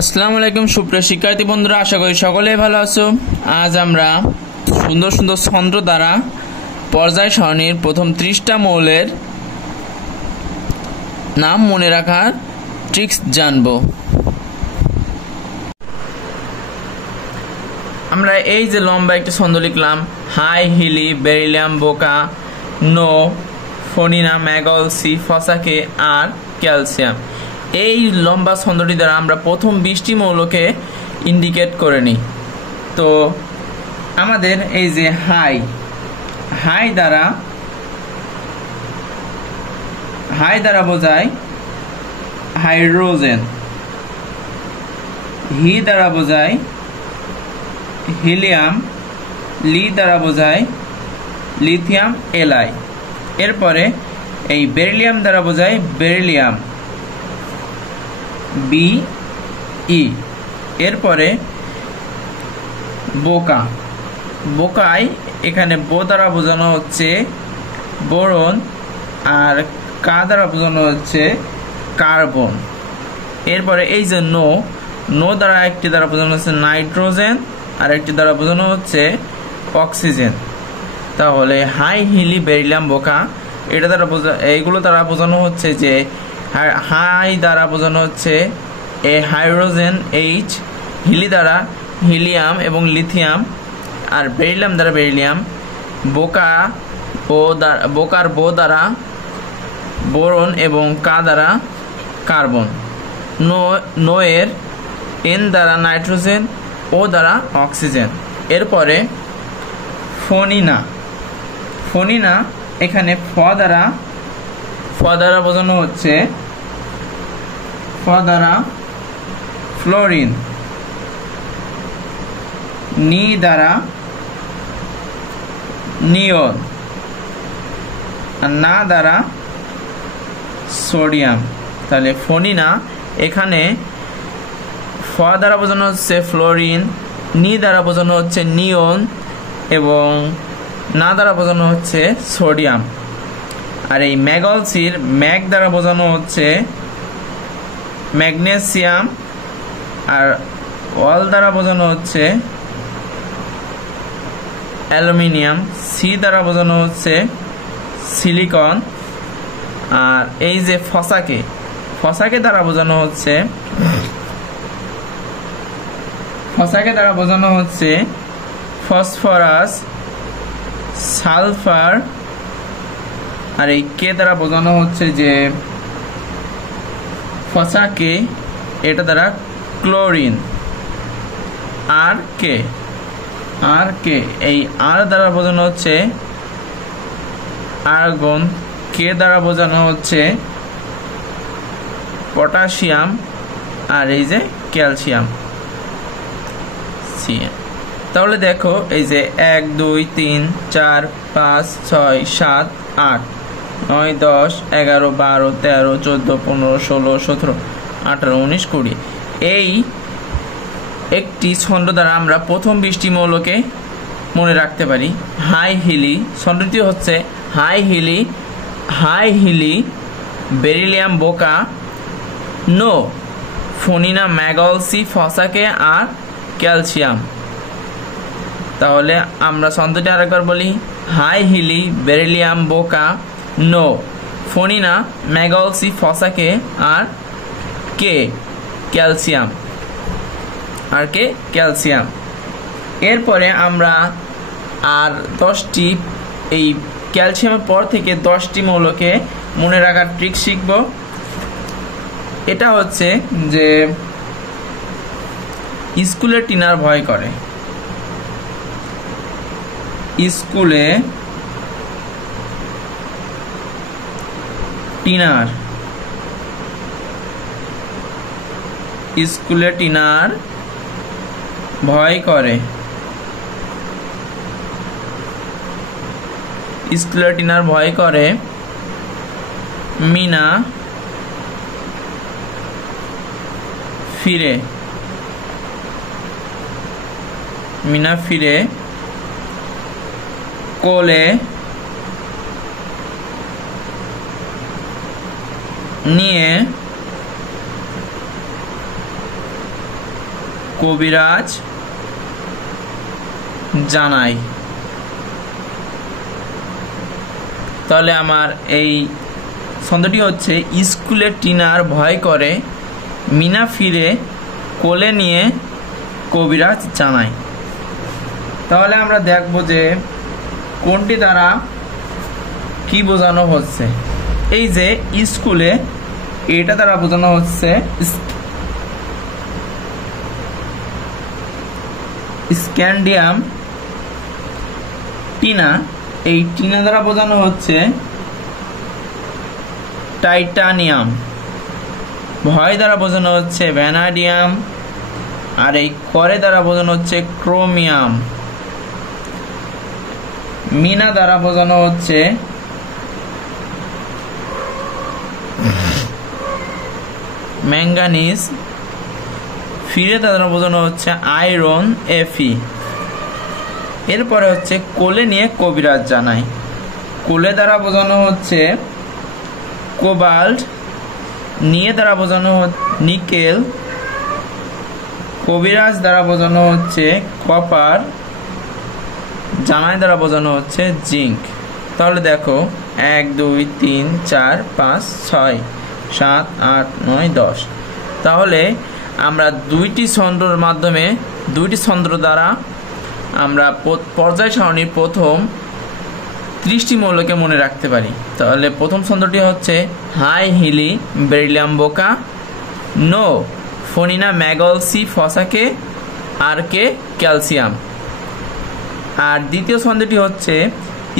আসসালামু আলাইকুম সুপ্রিয় শিক্ষার্থী বন্ধুরা, আশা করি সকলেই ভালো আছো। আজ আমরা সুন্দর সুন্দর ছন্দ দ্বারা পর্যায় সারণীর প্রথম 30টা মৌলের নাম মনে রাখার ট্রিক্স জানব। আমরা এই যে লম্বা একটা ছন্দ লিখলাম, হাই, হিলি, বেরিলিয়াম, বোকা, নো, ফোনিনা, ম্যাগল, সি, ফসাকে আর ক্যালসিয়াম। এই লম্বা ছন্দটি দ্বারা আমরা প্রথম 20টি মৌলকে ইন্ডিকেট করে নিই। তো আমাদের এই যে হাই দ্বারা বোঝায় হাইড্রোজেন, হি দ্বারা বোঝায় হিলিয়াম, লি দ্বারা বোঝায় লিথিয়াম এলাই। এরপরে এই বেরিলিয়াম দ্বারা বোঝায় বেরিলিয়াম, বি ই। এরপরে বোকায় এখানে বো দ্বারা বোঝানো হচ্ছে বোরন আর কা দ্বারা বোঝানো হচ্ছে কার্বন। এরপরে এই যে নো দ্বারা একটি দ্বারা বোঝানো হচ্ছে নাইট্রোজেন আর একটি দ্বারা বোঝানো হচ্ছে অক্সিজেন। তাহলে হাই, হিলি, বেরিলিয়াম, বোকা এটা দ্বারা এইগুলো দ্বারা বোঝানো হচ্ছে যে হাই দ্বারা বোঝানো হচ্ছে হাইড্রোজেন এইচ, হিলি দ্বারা হিলিয়াম এবং লিথিয়াম, আর বেরিলিয়াম দ্বারা বেরিলিয়াম, বোকার বো দ্বারা বোরন এবং কা দ্বারা কার্বন, নো এর এন দ্বারা নাইট্রোজেন, ও দ্বারা অক্সিজেন। এরপরে ফোনিনা এখানে ফ দ্বারা বোঝানো হচ্ছে ফ্লোরিন, নি দ্বারা নিয়ন, না দ্বারা সোডিয়াম। তাহলে ফোনিনা এখানে ফ দ্বারা বোঝানো হচ্ছে ফ্লোরিন, নি দ্বারা বোঝানো হচ্ছে নিয়ন এবং না দ্বারা বোঝানো হচ্ছে সোডিয়াম। আর এই ম্যাগলসির ম্যাগ দ্বারা বোঝানো হচ্ছে ম্যাগনেসিয়াম আর অল দ্বারা বোঝানো হচ্ছে অ্যালুমিনিয়াম, সি দ্বারা বোঝানো হচ্ছে সিলিকন। আর এই যে ফসাকে দ্বারা বোঝানো হচ্ছে ফসফরাস, সালফার। আর এই কে দ্বারা বোঝানো হচ্ছে যে ফসাকে, এটা দ্বারা ক্লোরিন। আর কে এই আর দ্বারা বোঝানো হচ্ছে আর্গন, কে দ্বারা বোঝানো হচ্ছে পটাশিয়াম, আর এই যে ক্যালসিয়াম, সি। তাহলে দেখো এই যে 1 2 3 4 5 6 7 8 9 10 11 12 13 14 15 16 17 18 19 20 এই একটি ছন্দ দ্বারা আমরা প্রথম 20টি মৌলকে মনে রাখতে পারি। হাই, হিলি ছন্দটি হচ্ছে হাই হিলি, বেরিলিয়াম, বোকা, নো, ফোনিনা, ম্যাগল, সি, ফসাকে আর ক্যালসিয়াম। তাহলে আমরা ছন্দটি আরেকবার বলি, হাই, হিলি, বেরিলিয়াম, বোকা, নো, ফোনিনা, ম্যাগল, সি, ফসাকে আর কে ক্যালসিয়াম। এরপরে আমরা আর 10টি এই ক্যালসিয়ামের পর থেকে 10টি মৌলকে মনে রাখার ট্রিক শিখব। এটা হচ্ছে যে স্কুলে টিনার ভয় করে, স্কুলে টিনার ভয় করে, স্কুলে টিনার ভয় করে। মিনা ফিরে কোলে নিয়ে কবিরাজ জানাই। তাহলে আমার এই ছন্দটি হচ্ছে স্কুলে টিনার ভয় করে, মিনা ফিরে কোলে নিয়ে কবিরাজ জানাই। তাহলে আমরা দেখব যে কোনটি দ্বারা কি বোঝানো হচ্ছে। এই যে স্কুলে, এটা দ্বারা বোঝানো হচ্ছে স্ক্যান্ডিয়াম। টিনা, এই টিনা দ্বারা বোঝানো হচ্ছে টাইটানিয়াম। ভয় দ্বারা বোঝানো হচ্ছে ভ্যানাডিয়াম। আর এই করে দ্বারা বোঝানো হচ্ছে ক্রোমিয়াম। মিনা দ্বারা বোঝানো হচ্ছে ম্যাঙ্গানিজ। ফিরে দ্বারা বোঝানো হচ্ছে আয়রন, এফি। এরপরে হচ্ছে কোলে নিয়ে কবিরাজ জানাই। কোলে দ্বারা বোঝানো হচ্ছে কোবাল্ট। নিয়ে দ্বারা বোঝানো হচ্ছে নিকেল। কবিরাজ দ্বারা বোঝানো হচ্ছে কপার। জানাই দ্বারা বোঝানো হচ্ছে জিঙ্ক। তাহলে দেখো 1 2 3 4 5 6 7 8 9 10। তাহলে আমরা দুইটি ছন্দের মাধ্যমে, দুইটি ছন্দ দ্বারা আমরা পর্যায় সারণীর প্রথম 30টি মৌলকে মনে রাখতে পারি। তাহলে প্রথম ছন্দটি হচ্ছে হাই হিলি বেরিলিয়াম বোকা, নো ফোনিনা ম্যাগলসি ফসাকে আর কে ক্যালসিয়াম। আর দ্বিতীয় ছন্দটি হচ্ছে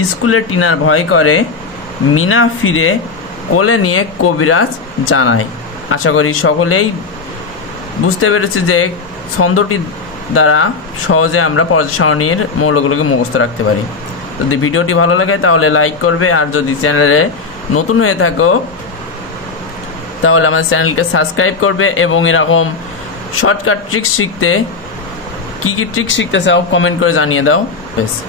স্কুলে টিনার ভয় করে, মিনা ফিরে কোলে নিয়ে কবিরাজ জানায়। আশা করি সকলেই বুঝতে পেরেছে যে ছন্দটি দ্বারা সহজে আমরা পর্যায় সারণীর মৌলগুলোকে মুখস্থ রাখতে পারি। যদি ভিডিওটি ভালো লাগে তাহলে লাইক করবে, আর যদি চ্যানেলে নতুন হয়ে থাকো তাহলে আমাদের চ্যানেলকে সাবস্ক্রাইব করবে। এবং এরকম শর্টকাট ট্রিক্স শিখতে, কী কী ট্রিক্স শিখতে চাও কমেন্ট করে জানিয়ে দাও। বেশ।